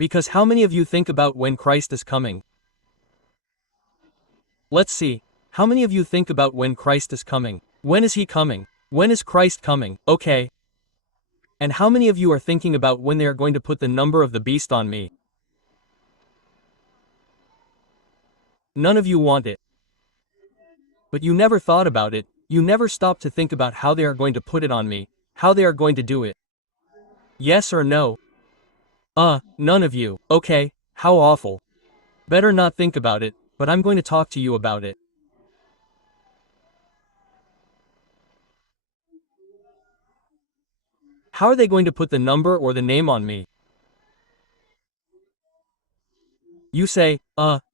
Because how many of you think about when Christ is coming? Let's see. How many of you think about when Christ is coming? When is he coming? When is Christ coming? Okay. And how many of you are thinking about when they are going to put the number of the beast on me? None of you want it. But you never thought about it, you never stopped to think about how they are going to put it on me, how they are going to do it. Yes or no? None of you. Okay, how awful. Better not think about it, but I'm going to talk to you about it. How are they going to put the number or the name on me? You say,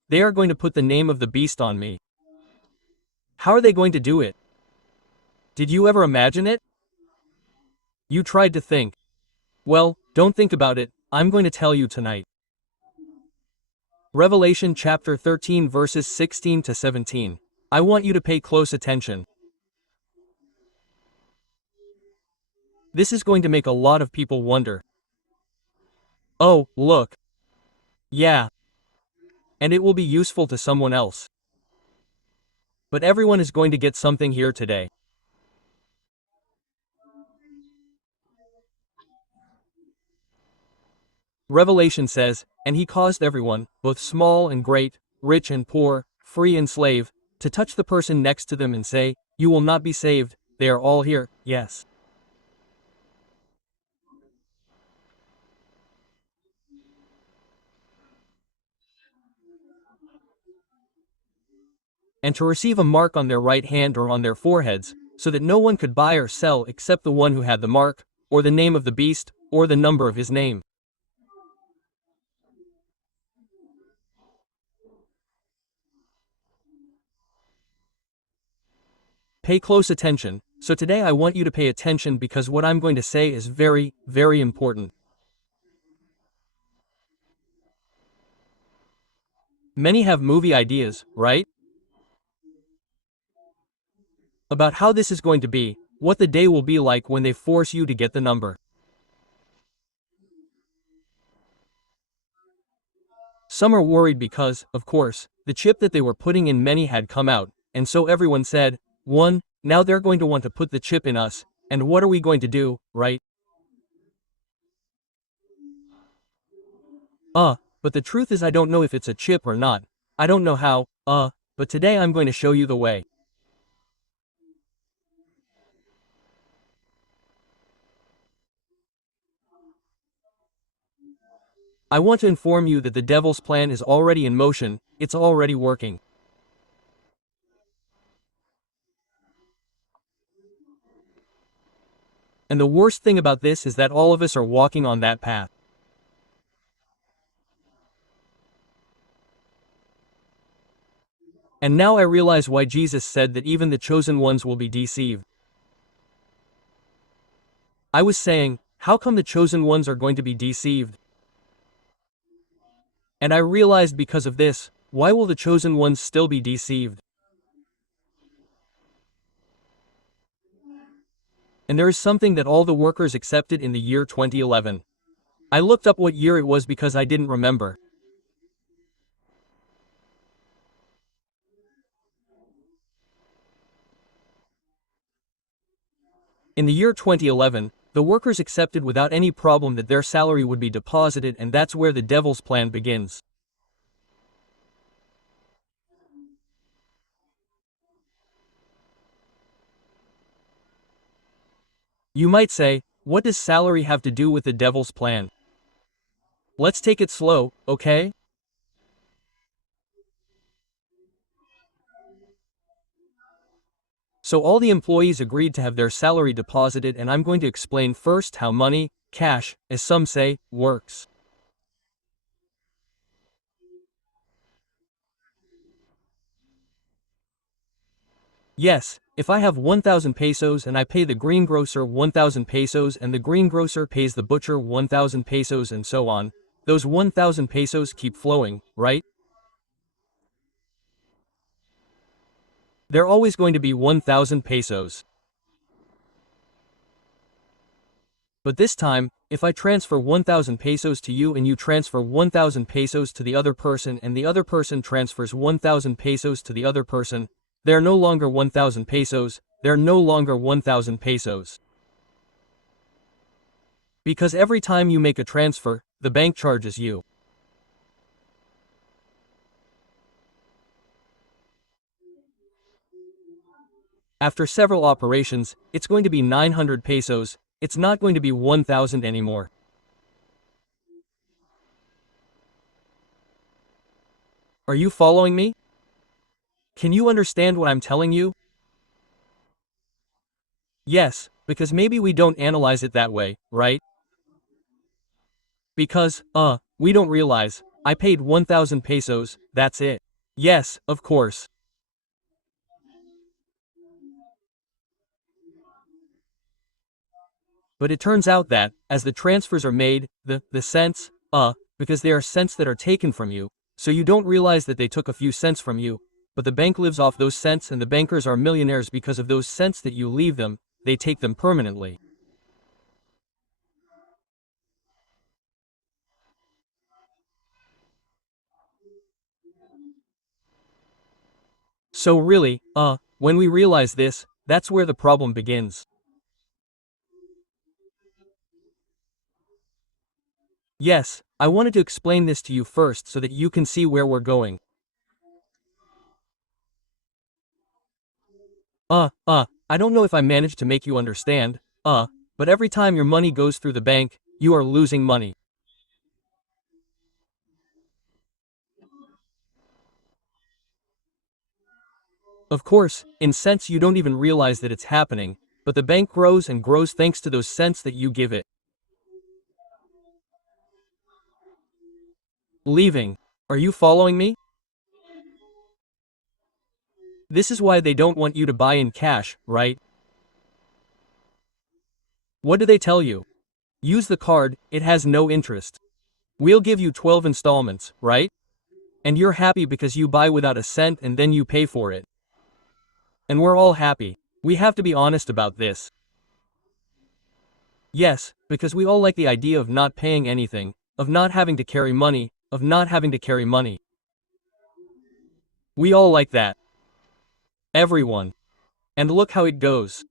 they are going to put the name of the beast on me. How are they going to do it? Did you ever imagine it? You tried to think. Well, don't think about it, I'm going to tell you tonight. Revelation chapter 13 verses 16 to 17. I want you to pay close attention. This is going to make a lot of people wonder. Oh, look. Yeah. And it will be useful to someone else. But everyone is going to get something here today. Revelation says, and he caused everyone, both small and great, rich and poor, free and slave, to touch the person next to them and say, you will not be saved, they are all here, yes. And to receive a mark on their right hand or on their foreheads, so that no one could buy or sell except the one who had the mark, or the name of the beast, or the number of his name. Pay close attention. So today I want you to pay attention because what I'm going to say is very, very important. Many have movie ideas, right? About how this is going to be, what the day will be like when they force you to get the number. Some are worried because, of course, the chip that they were putting in many had come out, and so everyone said, now they're going to want to put the chip in us, and what are we going to do, right? But the truth is I don't know if it's a chip or not. I don't know how, but today I'm going to show you the way. I want to inform you that the devil's plan is already in motion, it's already working. And the worst thing about this is that all of us are walking on that path. And now I realize why Jesus said that even the chosen ones will be deceived. I was saying, how come the chosen ones are going to be deceived? And I realized because of this, why will the chosen ones still be deceived? And there is something that all the workers accepted in the year 2011. I looked up what year it was because I didn't remember. In the year 2011, the workers accepted without any problem that their salary would be deposited, and that's where the devil's plan begins. You might say, what does salary have to do with the devil's plan? Let's take it slow, okay? So all the employees agreed to have their salary deposited, and I'm going to explain first how money, cash, as some say, works. Yes, if I have 1,000 pesos and I pay the greengrocer 1,000 pesos and the greengrocer pays the butcher 1,000 pesos and so on, those 1,000 pesos keep flowing, right? They're always going to be 1,000 pesos. But this time, If I transfer 1,000 pesos to you and you transfer 1,000 pesos to the other person and the other person transfers 1,000 pesos to the other person, they are no longer 1,000 pesos, they are no longer 1,000 pesos. Because every time you make a transfer, the bank charges you. After several operations, it's going to be 900 pesos, it's not going to be 1,000 anymore. Are you following me? Can you understand what I'm telling you? Yes, because maybe we don't analyze it that way, right? Because, we don't realize, I paid 1,000 pesos, that's it. Yes, of course. But it turns out that, as the transfers are made, the cents, because they are cents that are taken from you, so you don't realize that they took a few cents from you, but the bank lives off those cents and the bankers are millionaires because of those cents that you leave them, they take them permanently. So really, when we realize this, that's where the problem begins. Yes, I wanted to explain this to you first so that you can see where we're going. I don't know if I managed to make you understand, but every time your money goes through the bank, you are losing money. Of course, in sense you don't even realize that it's happening, but the bank grows and grows thanks to those cents that you give it. Leaving. Are you following me? This is why they don't want you to buy in cash, right? What do they tell you? Use the card, it has no interest. We'll give you 12 installments, right? And you're happy because you buy without a cent and then you pay for it. And we're all happy. We have to be honest about this. Yes, because we all like the idea of not paying anything, of not having to carry money, of not having to carry money. We all like that. Everyone. And look how it goes.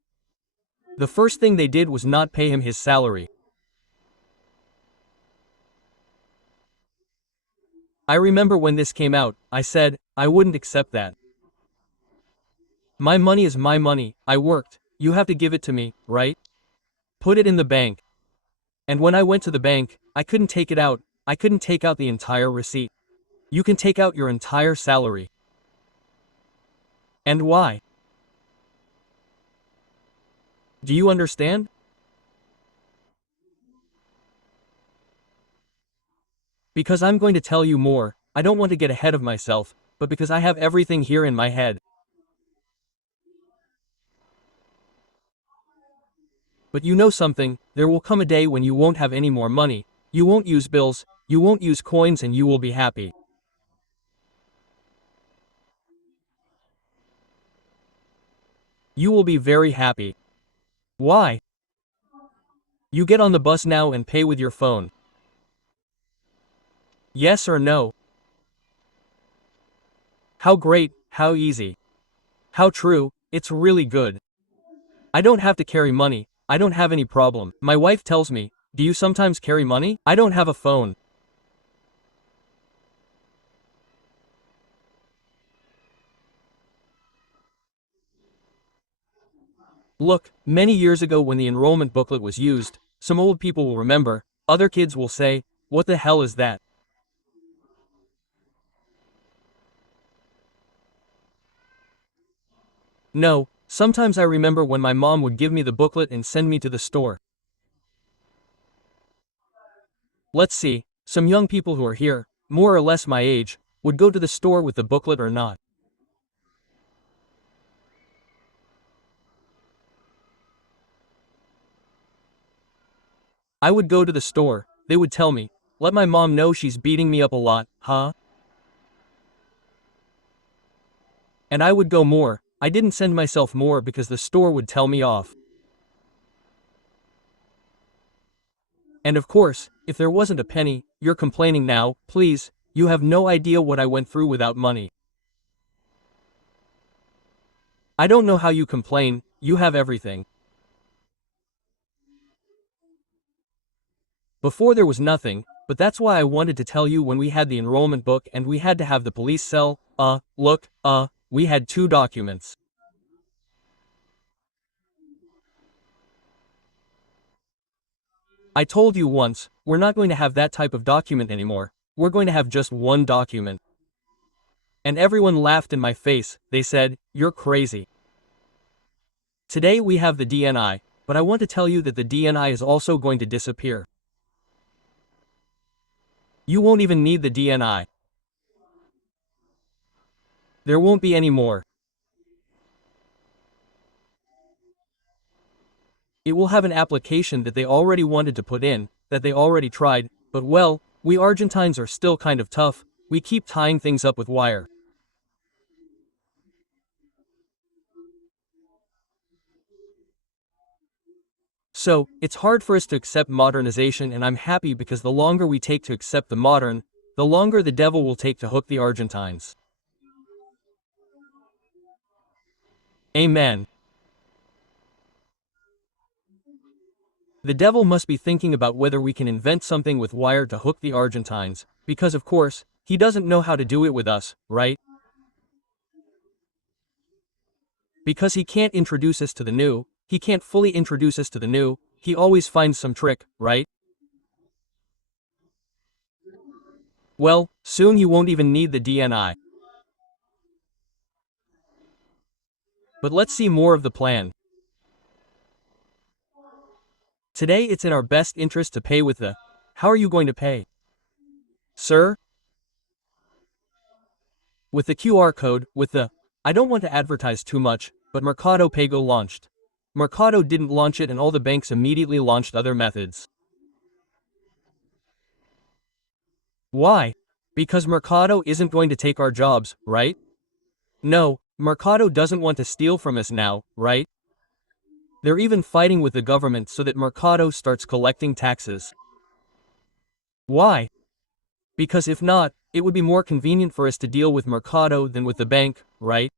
The first thing they did was not pay him his salary. I remember when this came out, I said, I wouldn't accept that. My money is my money, I worked, you have to give it to me, right? Put it in the bank. And when I went to the bank, I couldn't take it out, I couldn't take out the entire receipt. You can take out your entire salary. And why? Do you understand? Because I'm going to tell you more, I don't want to get ahead of myself, but because I have everything here in my head. But you know something, there will come a day when you won't have any more money, you won't use bills, you won't use coins and you will be happy. You will be very happy. Why? You get on the bus now and pay with your phone. Yes or no? How great, how easy. How true, it's really good. I don't have to carry money, I don't have any problem. My wife tells me, do you sometimes carry money? I don't have a phone. Look, many years ago when the enrollment booklet was used, some old people will remember, other kids will say, what the hell is that? No, sometimes I remember when my mom would give me the booklet and send me to the store. Let's see, some young people who are here, more or less my age, would go to the store with the booklet or not. I would go to the store, they would tell me, let my mom know she's beating me up a lot, huh? And I would go more, I didn't send myself more because the store would tell me off. And of course, if there wasn't a penny, you're complaining now, please, you have no idea what I went through without money. I don't know how you complain, you have everything. Before there was nothing, but that's why I wanted to tell you when we had the enrollment book and we had to have the police cell, look, we had 2 documents. I told you once, we're not going to have that type of document anymore, we're going to have just 1 document. And everyone laughed in my face, they said, you're crazy. Today we have the DNI, but I want to tell you that the DNI is also going to disappear. You won't even need the DNI. There won't be any more. It will have an application that they already wanted to put in, that they already tried, but well, we Argentines are still kind of tough, we keep tying things up with wire. So, it's hard for us to accept modernization, and I'm happy because the longer we take to accept the modern, the longer the devil will take to hook the Argentines. Amen. The devil must be thinking about whether we can invent something with wire to hook the Argentines, because of course, he doesn't know how to do it with us, right? Because he can't introduce us to the new, he can't fully introduce us to the new, he always finds some trick, right? Well, soon you won't even need the DNI. But let's see more of the plan. Today it's in our best interest to pay with the. How are you going to pay? Sir? With the QR code, with the. I don't want to advertise too much, but Mercado Pago launched. Mercado didn't launch it and all the banks immediately launched other methods. Why? Because Mercado isn't going to take our jobs, right? No, Mercado doesn't want to steal from us now, right? They're even fighting with the government so that Mercado starts collecting taxes. Why? Because if not, it would be more convenient for us to deal with Mercado than with the bank, right?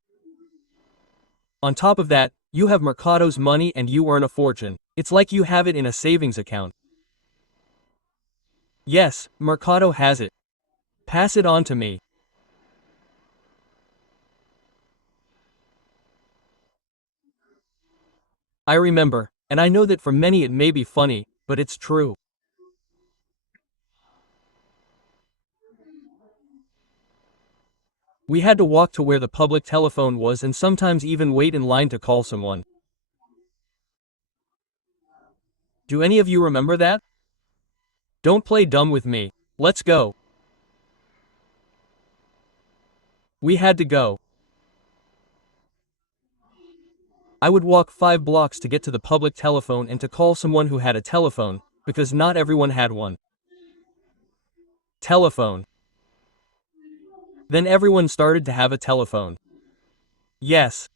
On top of that, you have Mercado's money and you earn a fortune. It's like you have it in a savings account. Yes, Mercado has it. Pass it on to me. I remember, and I know that for many it may be funny, but it's true. We had to walk to where the public telephone was and sometimes even wait in line to call someone. Do any of you remember that? Don't play dumb with me. Let's go. We had to go. I would walk 5 blocks to get to the public telephone and to call someone who had a telephone, because not everyone had one. Telephone. Then everyone started to have a telephone. Yes.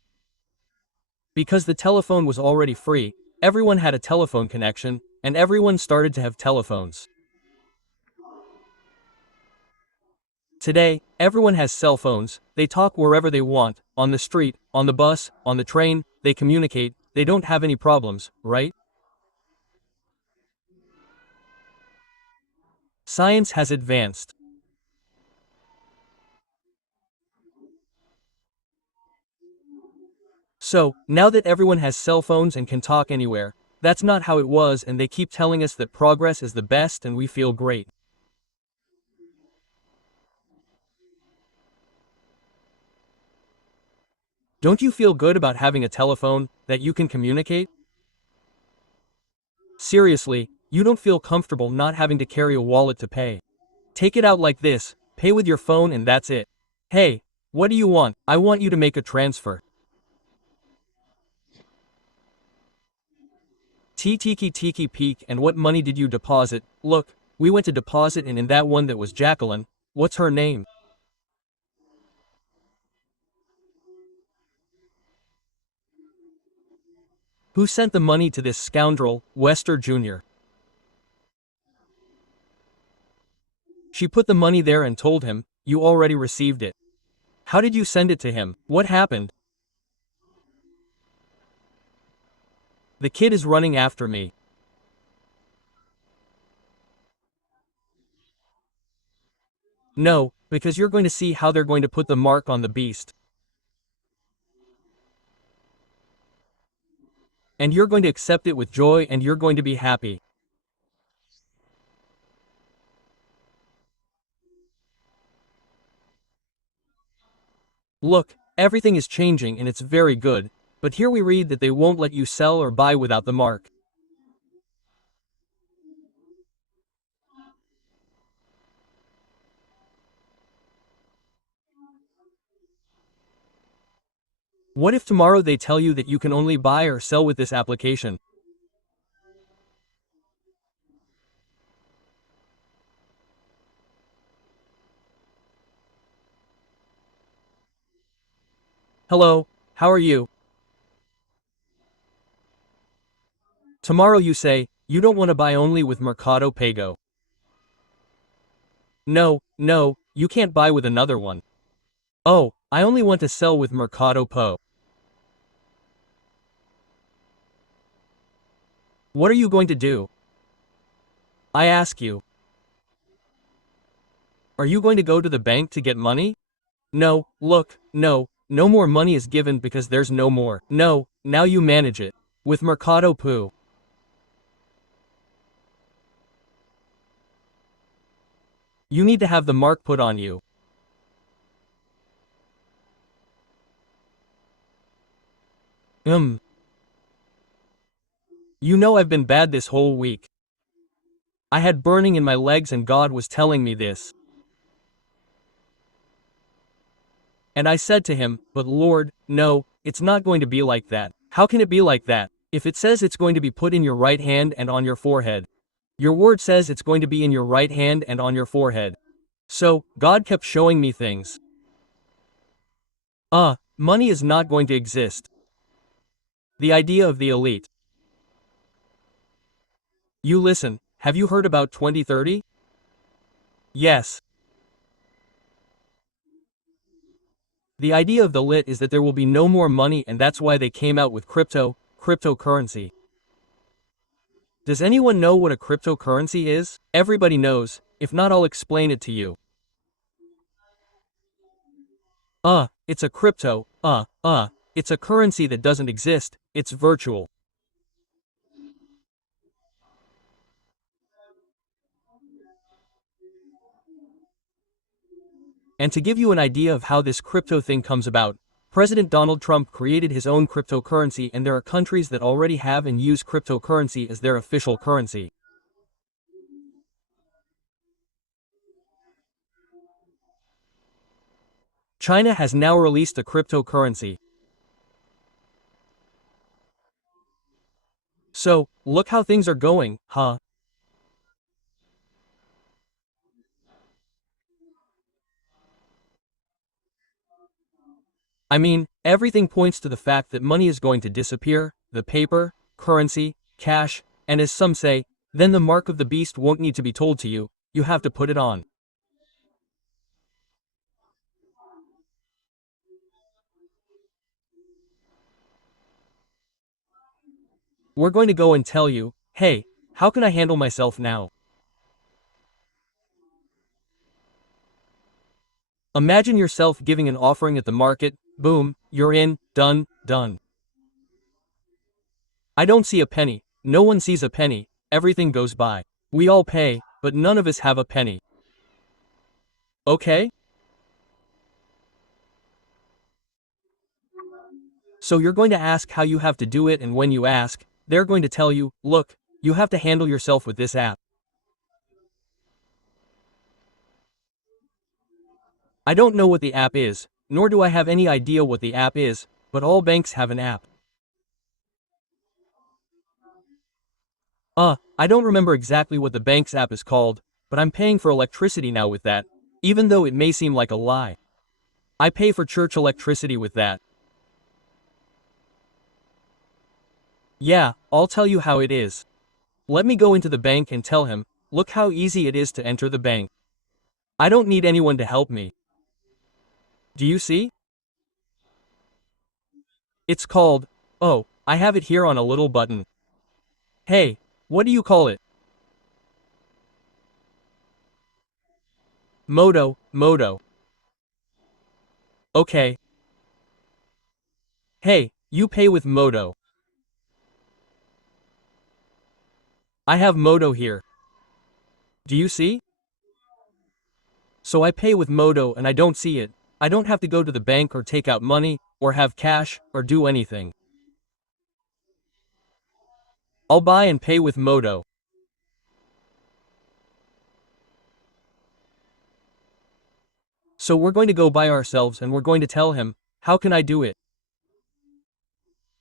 Because the telephone was already free, everyone had a telephone connection, and everyone started to have telephones. Today, everyone has cell phones, they talk wherever they want, on the street, on the bus, on the train, they communicate, they don't have any problems, right? Science has advanced. So, now that everyone has cell phones and can talk anywhere, that's not how it was, and they keep telling us that progress is the best and we feel great. Don't you feel good about having a telephone, that you can communicate? Seriously, you don't feel comfortable not having to carry a wallet to pay. Take it out like this, pay with your phone and that's it. Hey, what do you want? I want you to make a transfer. Tiki tiki peek, and what money did you deposit? Look, we went to deposit and in that one that was Jacqueline. What's her name? Who sent the money to this scoundrel, Wester Jr.? She put the money there and told him, "You already received it." "How did you send it to him? What happened?" "The kid is running after me." "No, because you're going to see how they're going to put the mark on the beast. And you're going to accept it with joy and you're going to be happy." "Look, everything is changing and it's very good, but here we read that they won't let you sell or buy without the mark." "What if tomorrow they tell you that you can only buy or sell with this application?" "Hello, how are you?" Tomorrow you say, "You don't want to buy only with Mercado Pago." "No, no, you can't buy with another one." "Oh, I only want to sell with Mercado Po." "What are you going to do?" I ask you. "Are you going to go to the bank to get money?" "No, look, no, no more money is given because there's no more." "No, now you manage it. With Mercado Po. You need to have the mark put on you." "Um. You know I've been bad this whole week. I had burning in my legs and God was telling me this. And I said to him, 'But Lord, no, it's not going to be like that.' 'How can it be like that? If it says it's going to be put in your right hand and on your forehead. Your word says it's going to be in your right hand and on your forehead.' So, God kept showing me things. Money is not going to exist. The idea of the elite. You listen, have you heard about 2030? Yes. The idea of the lit is that there will be no more money and that's why they came out with cryptocurrency. Does anyone know what a cryptocurrency is? Everybody knows, if not I'll explain it to you. It's a it's a currency that doesn't exist, it's virtual. And to give you an idea of how this crypto thing comes about, President Donald Trump created his own cryptocurrency and there are countries that already have and use cryptocurrency as their official currency. China has now released a cryptocurrency. So, look how things are going, huh? I mean, everything points to the fact that money is going to disappear, the paper, currency, cash, and as some say, then the mark of the beast won't need to be told to you, you have to put it on. We're going to go and tell you, hey, how can I handle myself now? Imagine yourself giving an offering at the market, boom, you're in, done, done. I don't see a penny, no one sees a penny, everything goes by. We all pay, but none of us have a penny. Okay? So you're going to ask how you have to do it and when you ask, they're going to tell you, look, you have to handle yourself with this app. I don't know what the app is, nor do I have any idea what the app is, but all banks have an app. I don't remember exactly what the bank's app is called, but I'm paying for electricity now with that, even though it may seem like a lie. I pay for church electricity with that. Yeah, I'll tell you how it is. Let me go into the bank and tell him, look how easy it is to enter the bank. I don't need anyone to help me. Do you see? It's called, oh, I have it here on a little button. Hey, what do you call it? Moto, Moto. Okay. Hey, you pay with Moto. I have Moto here. Do you see? So I pay with Moto and I don't see it. I don't have to go to the bank or take out money, or have cash, or do anything. I'll buy and pay with Moto. So we're going to go by ourselves and we're going to tell him, how can I do it?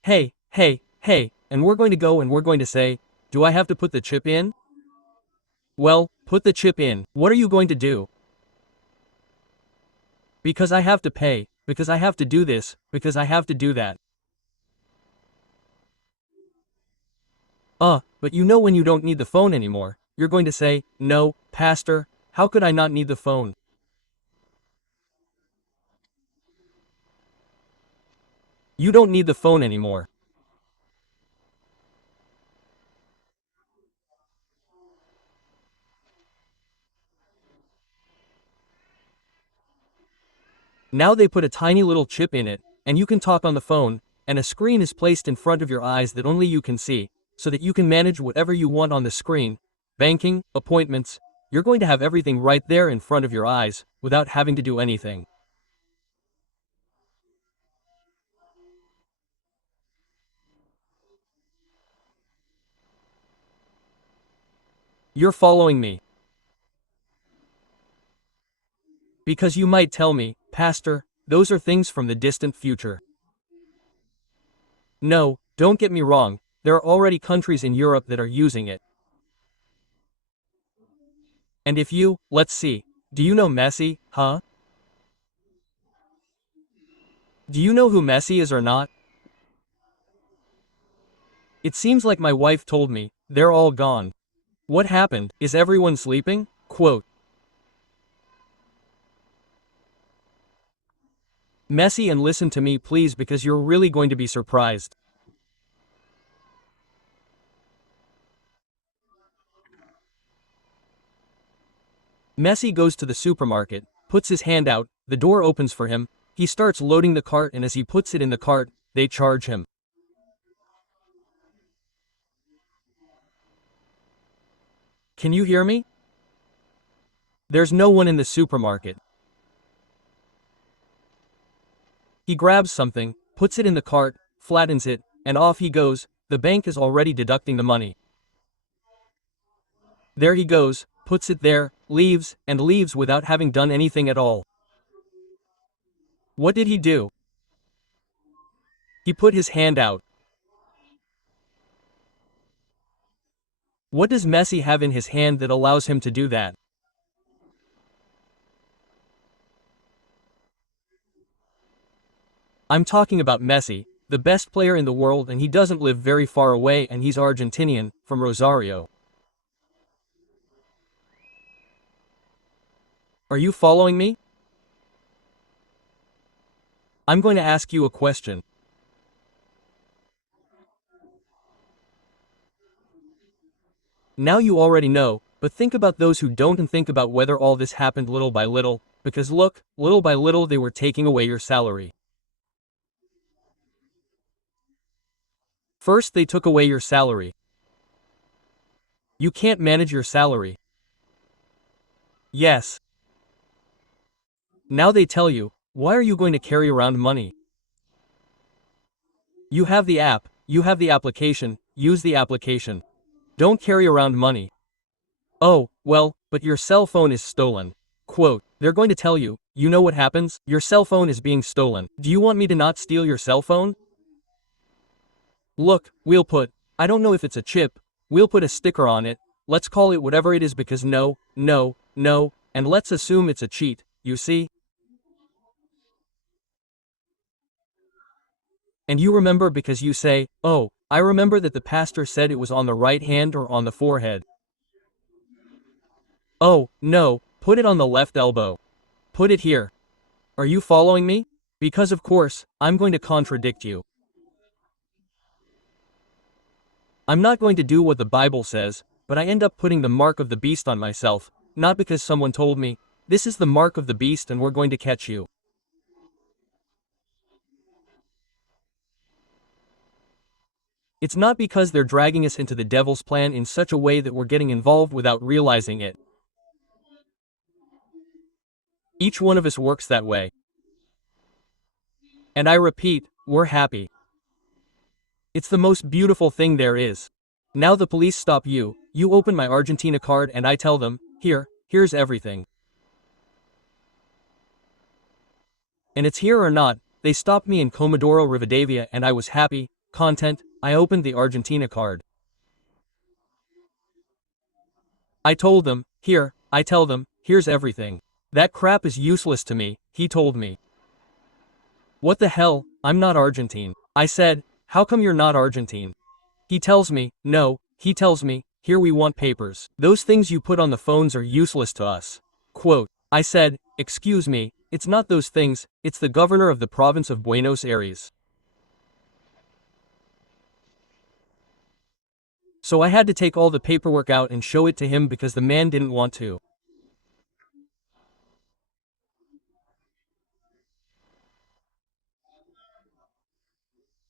Hey, hey, hey, and we're going to go and we're going to say, do I have to put the chip in? Well, put the chip in. What are you going to do? Because I have to pay, because I have to do this, because I have to do that. But you know when you don't need the phone anymore, you're going to say, no, Pastor, how could I not need the phone? You don't need the phone anymore. Now they put a tiny little chip in it, and you can talk on the phone, and a screen is placed in front of your eyes that only you can see, so that you can manage whatever you want on the screen. Banking, appointments, you're going to have everything right there in front of your eyes, without having to do anything. You're following me. Because you might tell me, Pastor, those are things from the distant future. No, don't get me wrong, there are already countries in Europe that are using it. And if you, let's see, do you know Messi, huh? Do you know who Messi is or not? It seems like my wife told me, they're all gone. What happened? Is everyone sleeping? Quote, Messi, and listen to me please because you're really going to be surprised. Messi goes to the supermarket, puts his hand out, the door opens for him, he starts loading the cart, and as he puts it in the cart, they charge him. Can you hear me? There's no one in the supermarket. He grabs something, puts it in the cart, flattens it, and off he goes. The bank is already deducting the money. There he goes, puts it there, leaves, and leaves without having done anything at all. What did he do? He put his hand out. What does Messi have in his hand that allows him to do that? I'm talking about Messi, the best player in the world, and he doesn't live very far away, and he's Argentinian, from Rosario. Are you following me? I'm going to ask you a question. Now you already know, but think about those who don't, and think about whether all this happened little by little, because look, little by little they were taking away your salary. First they took away your salary. You can't manage your salary. Yes. Now they tell you, why are you going to carry around money? You have the app, you have the application, use the application. Don't carry around money. Oh, well, but your cell phone is stolen. Quote, they're going to tell you, you know what happens? Your cell phone is being stolen. Do you want me to not steal your cell phone? Look, I don't know if it's a chip, we'll put a sticker on it, let's call it whatever it is, because no, no, no, and let's assume it's a cheat, you see? And you remember because you say, oh, I remember that the pastor said it was on the right hand or on the forehead. Oh, no, Put it on the left elbow. Put it here. Are you following me? Because of course, I'm going to contradict you. I'm not going to do what the Bible says, but I end up putting the mark of the beast on myself, not because someone told me, this is the mark of the beast and we're going to catch you. It's not because they're dragging us into the devil's plan in such a way that we're getting involved without realizing it. Each one of us works that way. And I repeat, we're happy. It's the most beautiful thing there is. Now the police stop you, you open my Argentina card and I tell them, here's everything. And it's here or not, they stopped me in Comodoro Rivadavia and I was happy, content, I opened the Argentina card. I told them, here's everything. That crap is useless to me, he told me. What the hell, I'm not Argentine. I said, how come you're not Argentine? He tells me, no, he tells me, here we want papers. Those things you put on the phones are useless to us. Quote, I said, excuse me, it's not those things, it's the governor of the province of Buenos Aires. So I had to take all the paperwork out and show it to him because the man didn't want to.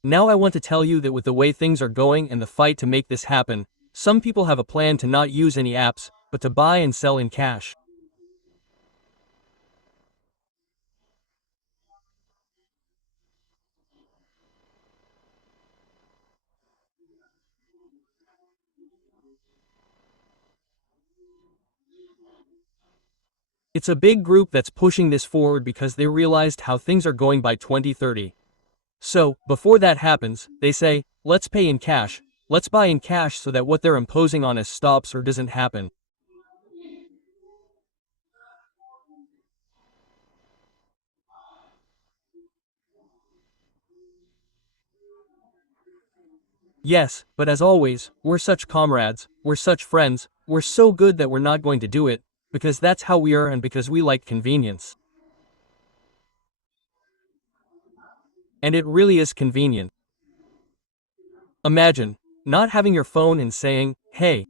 Now I want to tell you that with the way things are going and the fight to make this happen, some people have a plan to not use any apps, but to buy and sell in cash. It's a big group that's pushing this forward because they realized how things are going by 2030. So, before that happens, they say, let's pay in cash, let's buy in cash so that what they're imposing on us stops or doesn't happen. Yes, but as always, we're such comrades, we're such friends, we're so good that we're not going to do it, because that's how we are and because we like convenience. And it really is convenient. Imagine, not having your phone and saying, hey,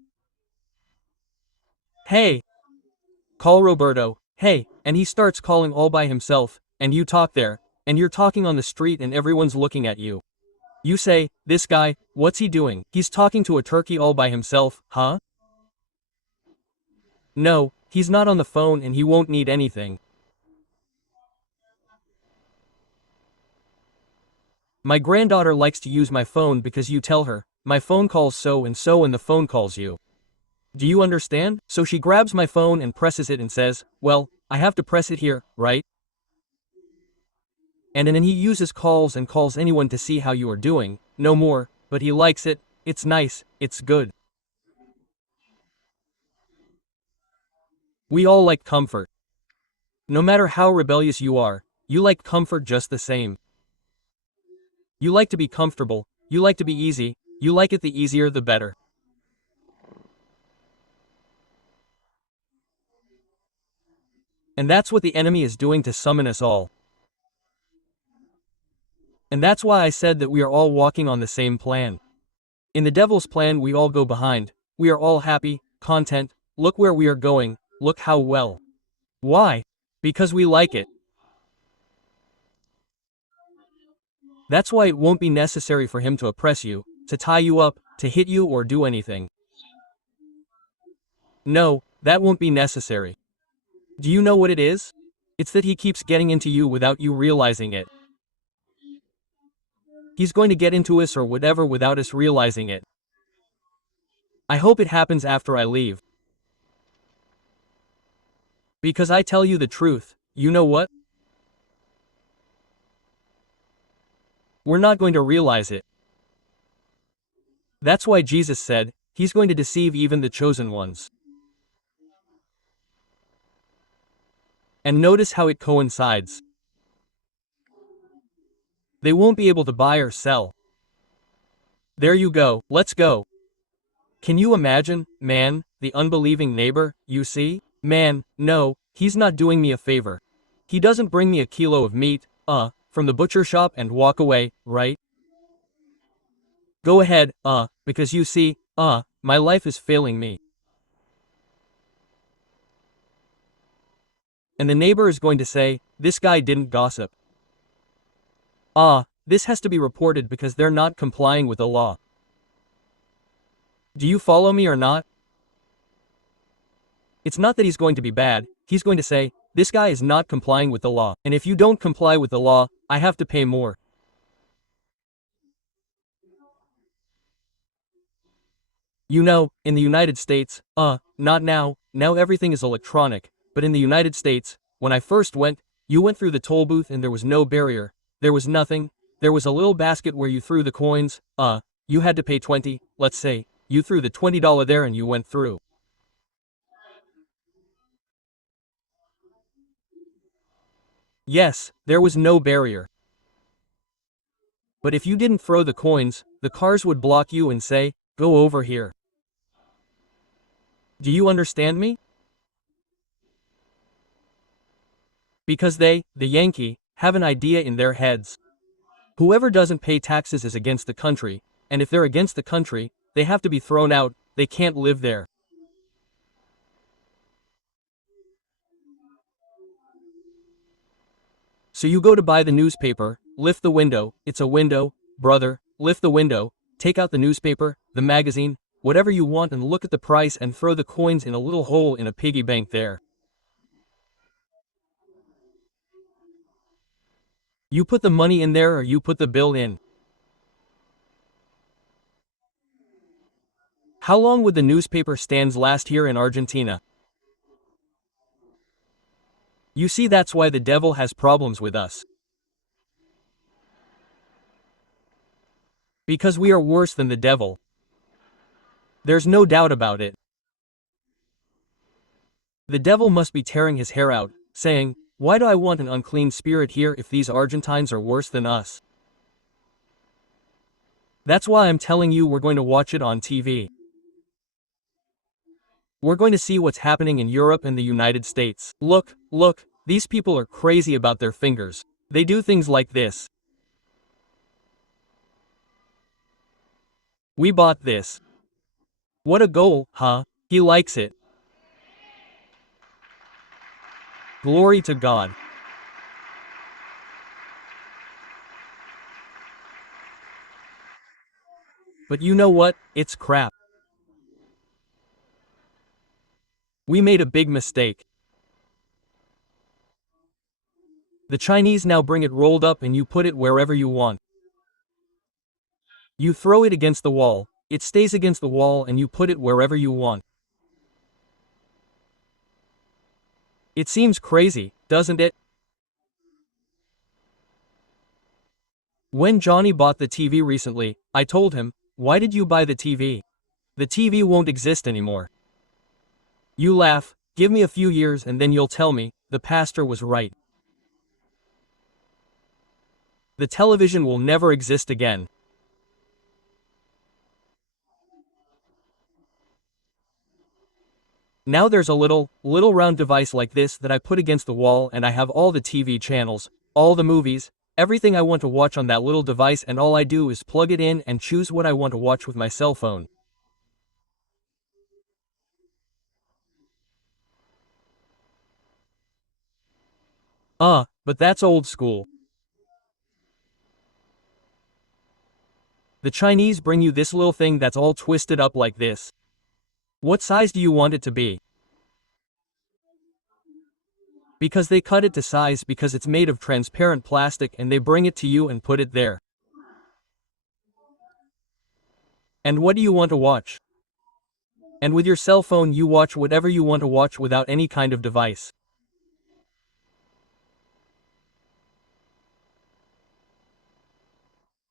call Roberto, hey, and he starts calling all by himself, and you talk there, and you're talking on the street and everyone's looking at you. You say, this guy, what's he doing? He's talking to a turkey all by himself, huh? No, he's not on the phone and he won't need anything. My granddaughter likes to use my phone because you tell her, my phone calls so and the phone calls you. Do you understand? So she grabs my phone and presses it and says, well, I have to press it here, right? And then he uses calls and calls anyone to see how you are doing, no more, but he likes it, it's nice, it's good. We all like comfort. No matter how rebellious you like comfort just the same. You like to be comfortable, you like to be easy, you like it the easier the better. And that's what the enemy is doing to summon us all. And that's why I said that we are all walking on the same plan. In the devil's plan we all go behind, we are all happy, content, look where we are going, look how well. Why? Because we like it. That's why it won't be necessary for him to oppress you, to tie you up, to hit you or do anything. No, that won't be necessary. Do you know what it is? It's that he keeps getting into you without you realizing it. He's going to get into us or whatever without us realizing it. I hope it happens after I leave. Because I tell you the truth, you know what? We're not going to realize it. That's why Jesus said, he's going to deceive even the chosen ones. And notice how it coincides. They won't be able to buy or sell. There you go, let's go. Can you imagine, man, the unbelieving neighbor, you see? Man, no, he's not doing me a favor. He doesn't bring me a kilo of meat, from the butcher shop and walk away, right? Go ahead, because you see, my life is failing me. And the neighbor is going to say, this guy didn't gossip. This has to be reported because they're not complying with the law. Do you follow me or not? It's not that he's going to be bad, he's going to say, this guy is not complying with the law, and if you don't comply with the law, I have to pay more. You know, in the United States, not now, now everything is electronic, but in the United States, when I first went, you went through the toll booth and there was no barrier, there was nothing, there was a little basket where you threw the coins, you had to pay 20, let's say, you threw the $20 there and you went through. Yes, there was no barrier. But if you didn't throw the coins, the cars would block you and say, go over here. Do you understand me? Because they, the Yankee, have an idea in their heads. Whoever doesn't pay taxes is against the country, and if they're against the country, they have to be thrown out, they can't live there. So you go to buy the newspaper, lift the window, it's a window, brother, lift the window, take out the newspaper, the magazine, whatever you want and look at the price and throw the coins in a little hole in a piggy bank there. You put the money in there or you put the bill in. How long would the newspaper stands last here in Argentina? You see, that's why the devil has problems with us. Because we are worse than the devil. There's no doubt about it. The devil must be tearing his hair out, saying, why do I want an unclean spirit here if these Argentines are worse than us? That's why I'm telling you we're going to watch it on TV. We're going to see what's happening in Europe and the United States. Look, these people are crazy about their fingers. They do things like this. We bought this. What a goal, huh? He likes it. Glory to God. But you know what? It's crap. We made a big mistake. The Chinese now bring it rolled up and you put it wherever you want. You throw it against the wall, it stays against the wall and you put it wherever you want. It seems crazy, doesn't it? When Johnny bought the TV recently, I told him, why did you buy the TV? The TV won't exist anymore. You laugh, give me a few years and then you'll tell me, the pastor was right. The television will never exist again. Now there's a little round device like this that I put against the wall and I have all the TV channels, all the movies, everything I want to watch on that little device and all I do is plug it in and choose what I want to watch with my cell phone. But that's old school. The Chinese bring you this little thing that's all twisted up like this. What size do you want it to be? Because they cut it to size because it's made of transparent plastic and they bring it to you and put it there. And what do you want to watch? And with your cell phone you watch whatever you want to watch without any kind of device.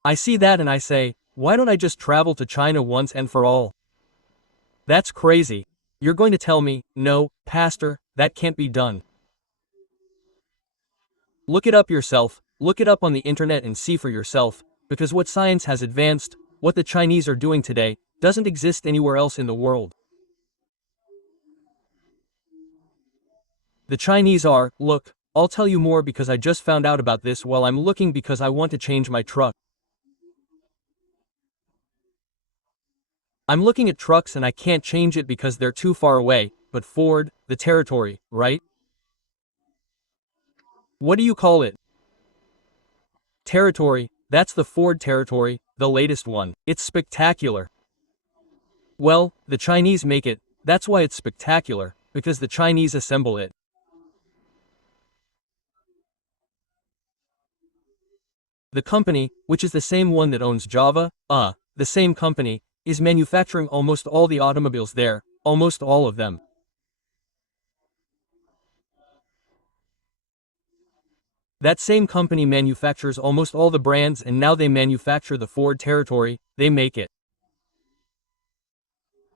I see that and I say, why don't I just travel to China once and for all? That's crazy. You're going to tell me, no, Pastor, that can't be done. Look it up yourself, look it up on the internet and see for yourself, because what science has advanced, what the Chinese are doing today, doesn't exist anywhere else in the world. The Chinese are, look, I'll tell you more because I just found out about this while I'm looking because I want to change my truck. I'm looking at trucks and I can't change it because they're too far away, but Ford, the territory, right? What do you call it? Territory, that's the Ford territory, the latest one. It's spectacular. Well, the Chinese make it, that's why it's spectacular, because the Chinese assemble it. The company, which is the same one that owns Java, the same company, is manufacturing almost all the automobiles there, almost all of them. That same company manufactures almost all the brands and now they manufacture the Ford territory, they make it.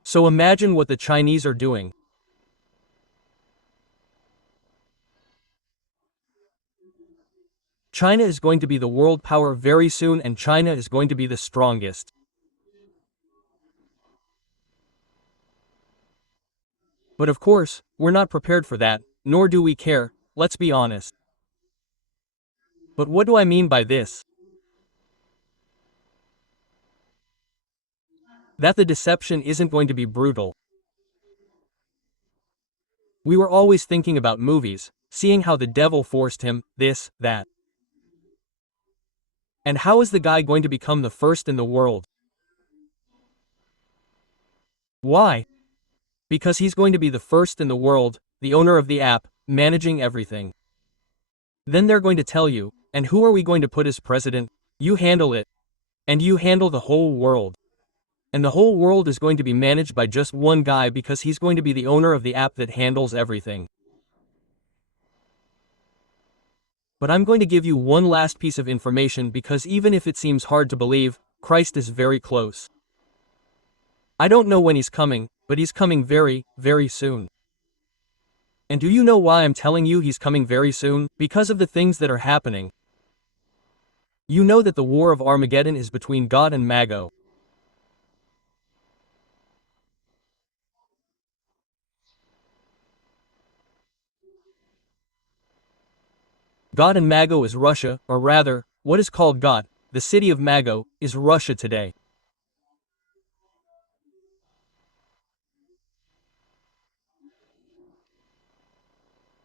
So imagine what the Chinese are doing. China is going to be the world power very soon and China is going to be the strongest. But of course, we're not prepared for that, nor do we care, let's be honest. But what do I mean by this? That the deception isn't going to be brutal. We were always thinking about movies, seeing how the devil forced him, this, that. And how is the guy going to become the first in the world? Why? Because he's going to be the first in the world, the owner of the app, managing everything. Then they're going to tell you, and who are we going to put as president? You handle it. And you handle the whole world. And the whole world is going to be managed by just one guy because he's going to be the owner of the app that handles everything. But I'm going to give you one last piece of information because even if it seems hard to believe, Christ is very close. I don't know when he's coming, but he's coming very, very soon. And do you know why I'm telling you he's coming very soon? Because of the things that are happening. You know that the war of Armageddon is between God and Mago. God and Mago is Russia, or rather, what is called God, the city of Mago, is Russia today.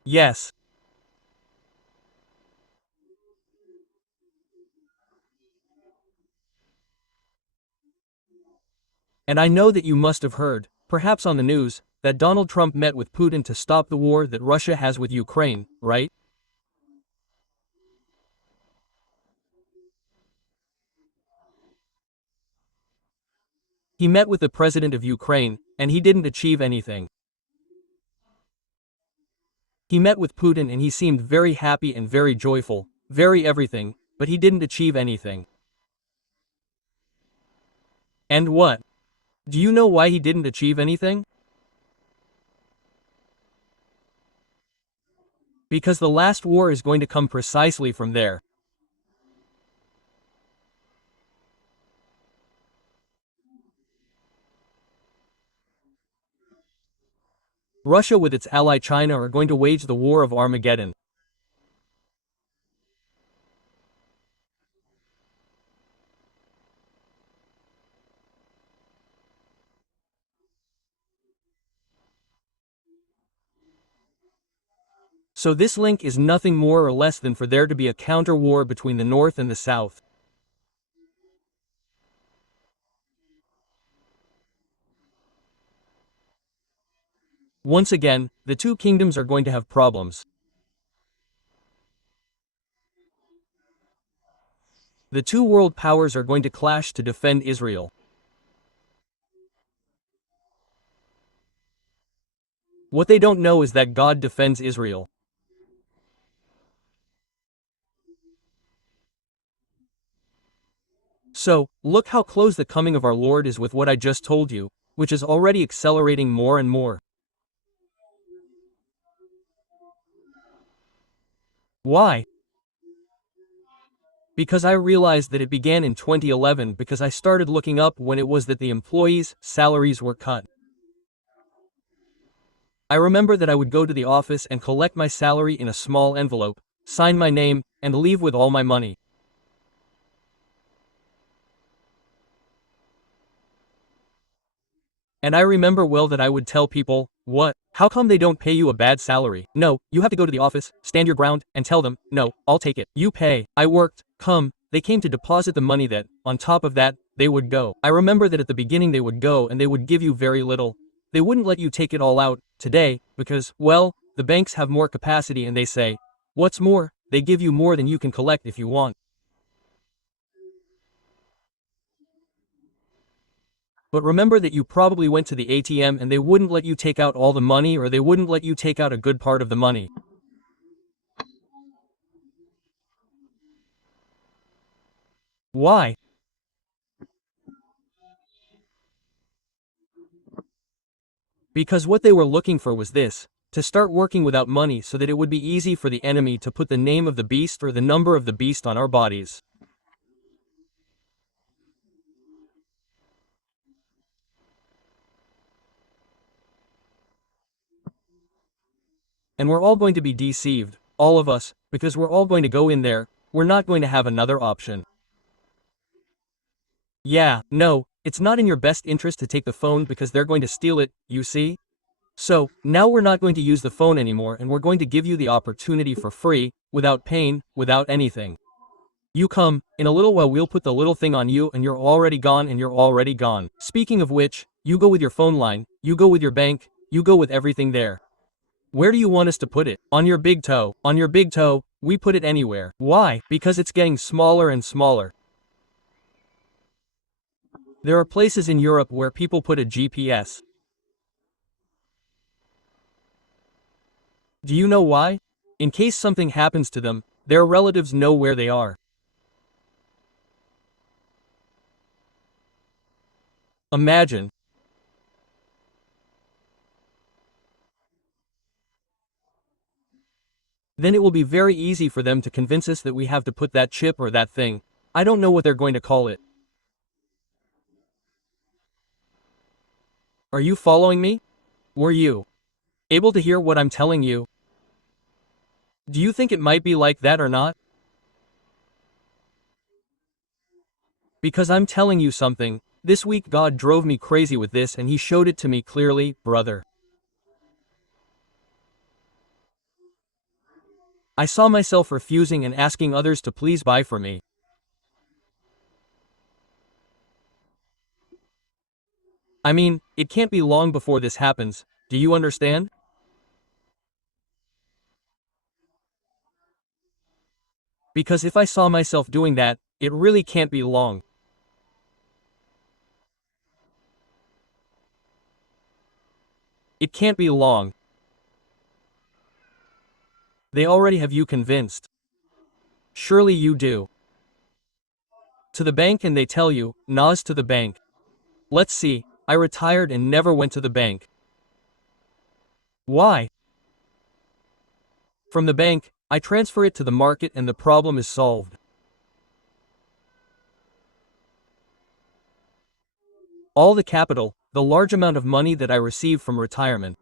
Yes. And I know that you must have heard, perhaps on the news, that Donald Trump met with Putin to stop the war that Russia has with Ukraine, right? He met with the president of Ukraine, and he didn't achieve anything. He met with Putin and he seemed very happy and very joyful, very everything, but he didn't achieve anything. And what? Do you know why he didn't achieve anything? Because the last war is going to come precisely from there. Russia with its ally China are going to wage the war of Armageddon. So this link is nothing more or less than for there to be a counter war between the North and the South. Once again, the two kingdoms are going to have problems. The two world powers are going to clash to defend Israel. What they don't know is that God defends Israel. So, look how close the coming of our Lord is with what I just told you, which is already accelerating more and more. Why? Because I realized that it began in 2011 because I started looking up when it was that the employees' salaries were cut. I remember that I would go to the office and collect my salary in a small envelope, sign my name, and leave with all my money. And I remember well that I would tell people, what? How come they don't pay you a bad salary? No, you have to go to the office, stand your ground, and tell them, no, I'll take it. You pay. I worked. Come. They came to deposit the money that, on top of that, they would go. I remember that at the beginning they would go and they would give you very little. They wouldn't let you take it all out, today, because, well, the banks have more capacity and they say, what's more, they give you more than you can collect if you want. But remember that you probably went to the ATM and they wouldn't let you take out all the money or they wouldn't let you take out a good part of the money. Why? Because what they were looking for was this, to start working without money so that it would be easy for the enemy to put the name of the beast or the number of the beast on our bodies. And we're all going to be deceived, all of us, because we're all going to go in there, we're not going to have another option. Yeah, no, it's not in your best interest to take the phone because they're going to steal it, you see? So, now we're not going to use the phone anymore and we're going to give you the opportunity for free, without pain, without anything. You come, in a little while we'll put the little thing on you and you're already gone and you're already gone. Speaking of which, you go with your phone line, you go with your bank, you go with everything there. Where do you want us to put it? On your big toe. On your big toe, we put it anywhere. Why? Because it's getting smaller and smaller. There are places in Europe where people put a GPS. Do you know why? In case something happens to them, their relatives know where they are. Imagine. Then it will be very easy for them to convince us that we have to put that chip or that thing. I don't know what they're going to call it. Are you following me? Were you able to hear what I'm telling you? Do you think it might be like that or not? Because I'm telling you something, this week God drove me crazy with this and he showed it to me clearly, brother. I saw myself refusing and asking others to please buy for me. I mean, it can't be long before this happens, do you understand? Because if I saw myself doing that, it really can't be long. It can't be long. They already have you convinced. Surely you do. To the bank and they tell you, Nas to the bank. Let's see, I retired and never went to the bank. Why? From the bank, I transfer it to the market and the problem is solved. All the capital, the large amount of money that I receive from retirement.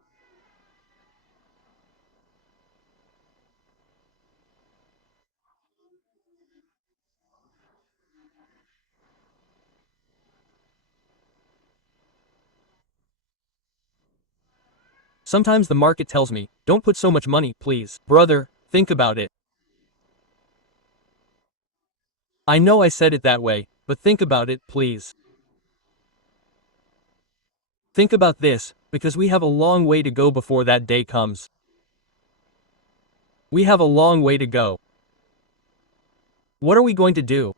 Sometimes the market tells me, don't put so much money, please. Brother, think about it. I know I said it that way, but think about it, please. Think about this, because we have a long way to go before that day comes. We have a long way to go. What are we going to do?